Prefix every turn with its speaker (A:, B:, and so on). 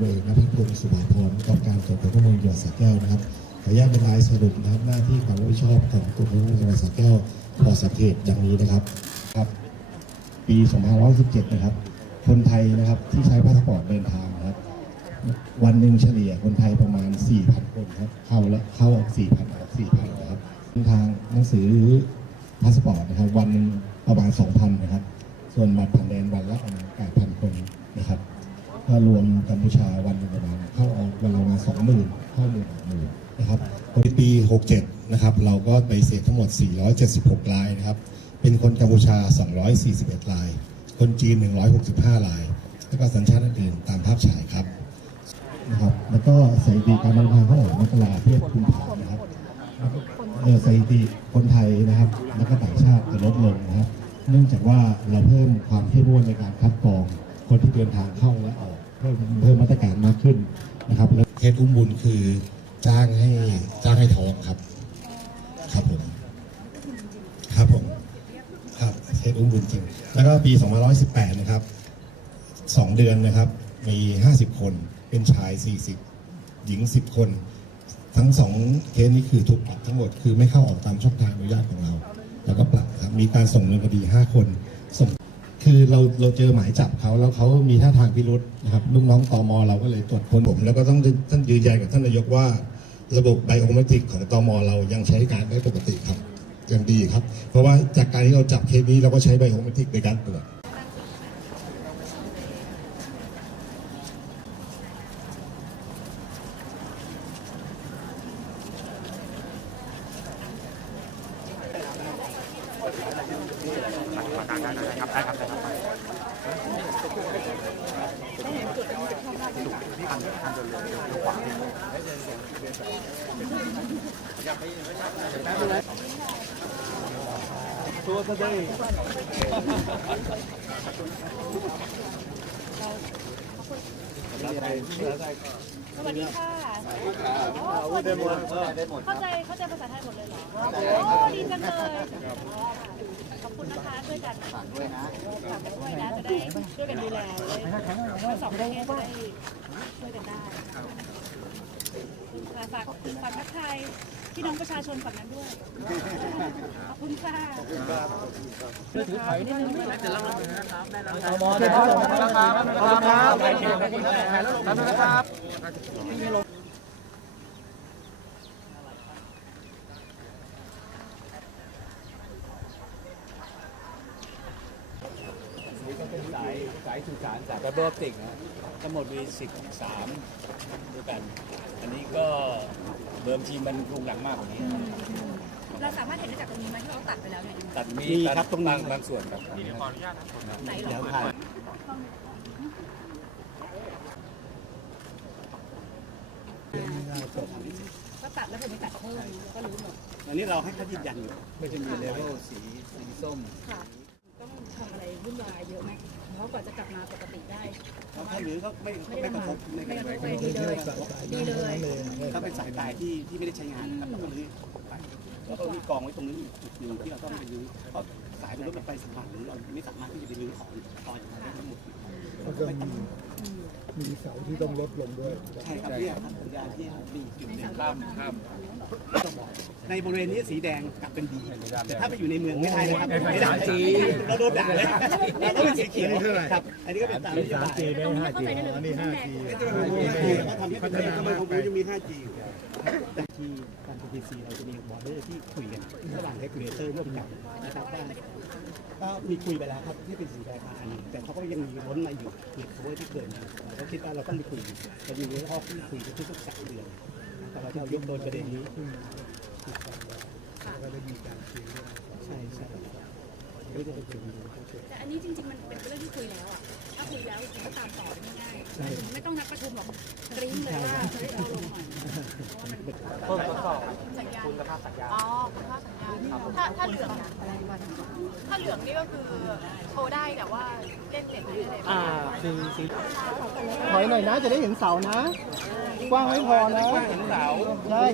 A: เอกนภิพงศ์สุภาพรกองการตรวจคนเข้าเมืองจังหวัดสระแก้วนะครับขออนุญาตเป็นรายสรุปนะครับหน้าที่ความรับผิดชอบของตรวจคนเข้าเมืองจังหวัดสระแก้วพอสังเกตดังนี้นะครับครับปี 2517 นะครับ คนไทยนะครับที่ใช้พาสปอร์ตเดินทางนะครับ วันหนึ่งเฉลี่ยคนไทยประมาณ 4,000 คนครับเข้าและเข้าออก 4,000ออก4,000นะครับเดินทางหนังสือพาสปอร์ตนะครับ วันหนึ่งประมาณ 2,000 นะครับ ส่วนบัตรผ่านแดนวันละประมาณ8,000 คนนะครับ ถ้ารวมกัมพูชาวันหนึ่งประมาณเข้าออกวันละประมาณ20,000เข้าหมื่นออกหมื่นนะครับในปี 67 นะครับ เราก็ไปเสียทั้งหมด 476 รายนะครับ เป็นคนกัมพูชา 241 ราย คนจีน 165 ราย แล้วก็สัญชาติอื่นตามภาพฉายครับนะครับ แล้วก็สถิติการเดินทางเข้าออกมกราเทียบกุมภานนะครับเออสถิติคนไทยนะครับ แล้วก็ต่างชาติจะลดลงนะครับ เนื่องจากว่าเราเพิ่มความเข้มงวดในการคัดกรองคนที่เดินทางเข้าและออก เพิ่มเพิ่มมาตรการมากขึ้นนะครับเคสอุ้มบุญคือจ้างให้จ้างให้ท้องครับ ครับผมครับผมครับเคสอุ้มบุญจริง แล้วก็ปี2518นะครับสองเดือนนะครับมี 50 คนเป็นชาย 40 หญิง 10 คน ทั้งสองเคสนี้คือถูกปรับทั้งหมดคือไม่เข้าออกตามช่องทางอนุญาตของเรา แล้วก็ปรับครับมีการส่งเงินคดี 5 คนส่ง คือเราเราเจอหมายจับเขาแล้วเขามีท่าทางพิรุษนะครับลูกน้องตอมเราก็เลยตรวจค้นผม แล้วก็ต้องท่านยืนยันกับท่านนายกว่า ระบบไบโอเมตริกของตอมเรายังใช้การได้ปกติครับยังดีครับ เพราะว่าจากการที่เราจับเคสนี้เราก็ใช้ไบโอเมตริกในการตรวจ
B: สวัสดีค่ะอ๋อสวัสดีเข้าใจเข้าใจภาษาไทยหมดเลยเหรอ โอ้ดีจังเลย ขอบคุณนะคะช่วยกันฝากด้วยนะฝากกันด้วยนะจะได้ช่วยกันดูแลเลยสองประเทศจะได้ช่วยกันได้ค่ะฝากฝากทักทายพี่น้องประชาชนฝั่งนั้นด้วย ขอบคุณค่ะ
C: นี่ก็เป็นสายสายสื่อสารจากไฟเบอร์ออปติกนะทั้งหมดมี13ด้วยกัน อันนี้ก็เดิมทีมันลุงหลังมากกว่านี้
B: เราสามารถเห็นได้จากตรงนี้ไหมที่เราตัดไปแล้วเนี่ย
C: ตัดมีตัดตรงบางบางส่วนครับ
B: ไหนหร
C: เดี๋ยว
B: อ
C: ถ่าย
B: ก็ตัดแล้วผมไม่ตัดเพิ่มก็รู้หมด
C: อันนี้เราให้เขายืนยันอยู่ไม่จะมีเลเวลสีสีส้ม
B: ค่ะต้องทำอะไรวุ่นวายเยอะไหม เพราะกว่าจะกลับมาปกติได้
C: ถ้าหรือก็ไม่
B: ไม่
C: ไม่
B: ได้
C: กระทบ
B: ไม่
C: ไม่
B: ก
C: ก
B: ระ
C: ระ
B: ท
C: ท
B: บบดีเลยดีเลย
C: ถ้าเป็นสายตายที่ที่ไม่ได้ใช้งานนะครับเราก็รื้อไปแล้วก็มีกองไว้ตรงนี้อีกจุดหนึ่งที่เราต้องไปรื้อเพราะสายมันรถมันไปสัมผัสหรือเราไม่สามารถที่จะไปรื้อของตอนมาได้ทั้งหมด
D: แล้วก็มีมีเสาที่ต้องลดลงด้วย
C: ใช่ครับเนี่ยครับสัญญาณที่มีจุดหนึ่งข้ามข้าม ในบริเวณนี้สีแดงกลับเป็นดีแต่ถ้าไปอยู่ในเมืองไม่ได้นะครับไม่ได้สีเราโดนด่าเลยเราต้องเป็นสีเขียวครับ อันนี้ก็เป็นตามนโยบาย
D: G ได้ 5G อันนี้ 5G
C: เขาทำให้เป็นทำไมของผมจะมี 5G อยู่แต่ที่การ PTC เราจะมีบอร์เดอร์ที่คุยกันระหว่างเรกูเลเตอร์ร่วมกันนะครับว่าก็มีคุยไปแล้วครับที่เป็นสีแดงมาอันนี้แต่เขาก็ยังมีล้นมาอยู่มี cover ที่เกินมาเราก็คิดว่าเราต้องไปคุยเรามีเรื่องข้อที่คุยกันทุกๆสามเดือนแต่เราจะยกโดนประเด็นนี้
D: ก็ได้มีการคุยด้วย
C: ใช่ใช่ก็จะไปคุยกัน
B: แต่อันนี้จริงๆ มันเป็นเรื่องที่คุยแล้วอะ ถ้าคุยแล้วจริงๆก็ตามต่อได้ง่ายๆไม่ต้องนัดประชุมหรอกกริ้งเลยว่าเฮ้ยเอาลงหน่อยเพราะว่ามัน
E: เพิ่มทดสอบคุณภาพสัญญาณ
F: อ๋อคุณภาพสัญญาณถ้าถ้าเหลืองถ้าเหลืองนี่ก็คือโทรได้แต่ว่าเล่นเน็ตไม่ได้เลย
E: อ่าสีสี
D: ถอยหน่อยนะจะได้เห็นเสานะ กว้างไม่พอนะ
C: เห็นเสา
D: ใช่